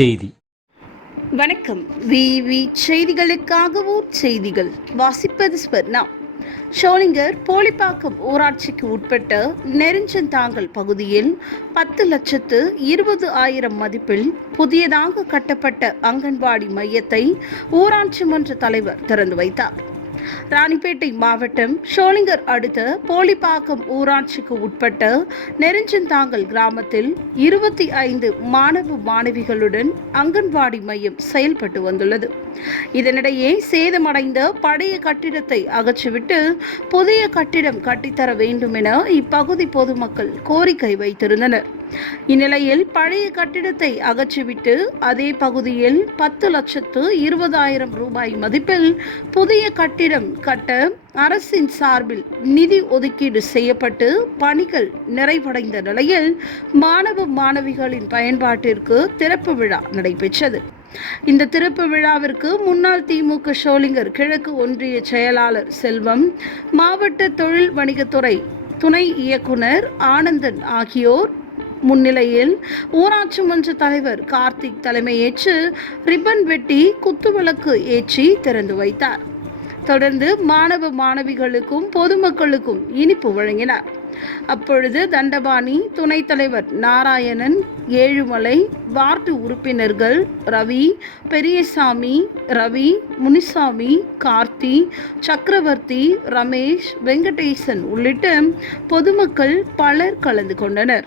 செய்தி. வணக்கம். விவி செய்திகளுக்காகவும் செய்திகள் வாசிப்பது ஸ்வர்ணா ஷோலிங்கர் போலிப்பாக்கம் ஊராட்சிக்கு உட்பட்ட நெருஞ்சந்தாங்கல் பகுதியில் பத்து லட்சத்து இருபது ஆயிரம் மதிப்பில் புதியதாக கட்டப்பட்ட அங்கன்வாடி மையத்தை ஊராட்சி மன்ற தலைவர் திறந்து வைத்தார். ராணிப்பேட்டை மாவட்டம் ஷோலிங்கர் அடுத்த போலிப்பாக்கம் ஊராட்சிக்கு உட்பட்ட நெருஞ்சந்தாங்கல் கிராமத்தில் இருபத்தி ஐந்து மாணவ மாணவிகளுடன் அங்கன்வாடி மையம் செயல்பட்டு வந்துள்ளது. இதனிடையே சேதமடைந்த பழைய கட்டிடத்தை அகற்றிவிட்டு புதிய கட்டிடம் கட்டித்தர வேண்டும் என இப்பகுதி பொதுமக்கள் கோரிக்கை வைத்திருந்தனர். இந்நிலையில் பழைய கட்டிடத்தை அகற்றிவிட்டு அதே பகுதியில் பத்து லட்சத்து இருபதாயிரம் ரூபாய் மதிப்பில் புதிய கட்டிடம் கட்ட அரசின் சார்பில் நிதி ஒதுக்கீடு செய்யப்பட்டு பணிகள் நிறைவடைந்த நிலையில் மாணவ மாணவிகளின் பயன்பாட்டிற்கு திறப்பு விழா நடைபெற்றது. இந்த திறப்பு விழாவிற்கு முன்னாள் திமுக ஷோலிங்கர் கிழக்கு ஒன்றிய செயலாளர் செல்வம் மாவட்ட தொழில் வணிகத்துறை துணை இயக்குனர் ஆனந்தன் ஆகியோர் முன்னிலையில் ஊராட்சி மன்ற தலைவர் கார்த்திக் தலைமையேற்று ரிப்பன் வெட்டி குத்துவிளக்கு ஏற்றி திறந்து வைத்தார். தொடர்ந்து மாணவ மாணவிகளுக்கும் பொதுமக்களுக்கும் இனிப்பு வழங்கினார். அப்பொழுது தண்டபாணி துணைத் தலைவர் நாராயணன் ஏழுமலை வார்டு உறுப்பினர்கள் ரவி பெரியசாமி ரவி முனிசாமி கார்த்தி சக்கரவர்த்தி ரமேஷ் வெங்கடேசன் உள்ளிட்ட பொதுமக்கள் பலர் கலந்து கொண்டனர்.